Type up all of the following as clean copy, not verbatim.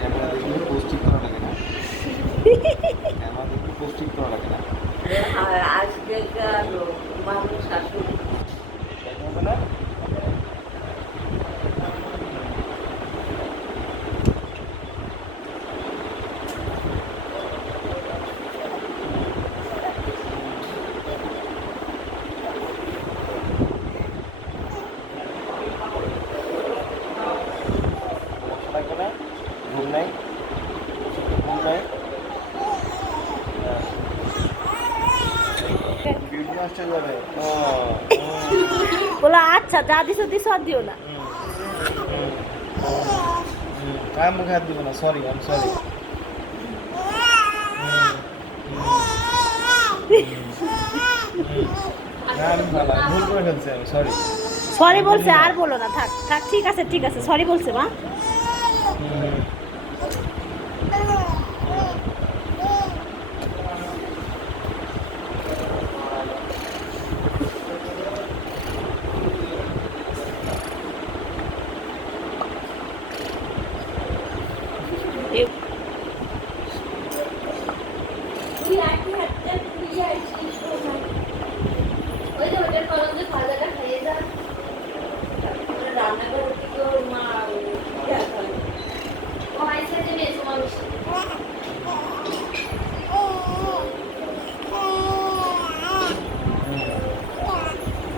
Camera দেখলে posting করা লাগে না, ক্যামেরা দেখলে পোস্টিং করা লাগে না। আর আজকেকার মানুষ আসলে তাই হবে না? সমস্যা লাগবে না? ঘুম নাই? ঘুম নাই? ভিডিও আসতে যাবে। বলো আচ্ছা, যা দিছো দিছো আর দিও না। গায়ে মুখে হাত দিব না, সরি, আই এম সরি। না আমি ভালো, আমি ভুল করে ফেলছি, আমি সরি। সরি বলছে, আর বলো না, থাক থাক, ঠিক আছে ঠিক আছে, সরি বলছে মা।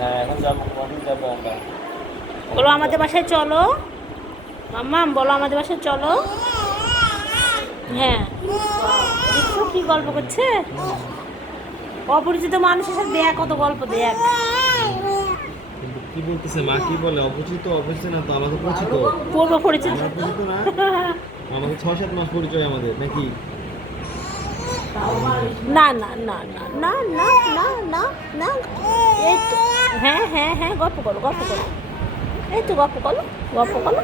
হ্যাঁ এখন যাবো, কখন যাবো আমরা? বলো আমাদের বাসায় চলো মাম্মা, বলো আমাদের বাসায় চলো। হ্যাঁ, দেখছো কি গল্প করছে, অপরিচিত মানুষের সাথে দেয়া কত গল্প, দেখ। কিন্তু কি বলতেছে মা, কি বলে? অপরিচিত, অপরিচিত না তো, আমাদের পরিচিত। পূর্ব পরিচিত। আমরা পরিচিত না, আমাদের 6-7 মাস পরিচয় আমাদের, নাকি? না না না না না না না না না, এই তো, হ্যাঁ হ্যাঁ হ্যাঁ, গল্প করো গল্প করো, এই তো গল্প করো গল্প করো।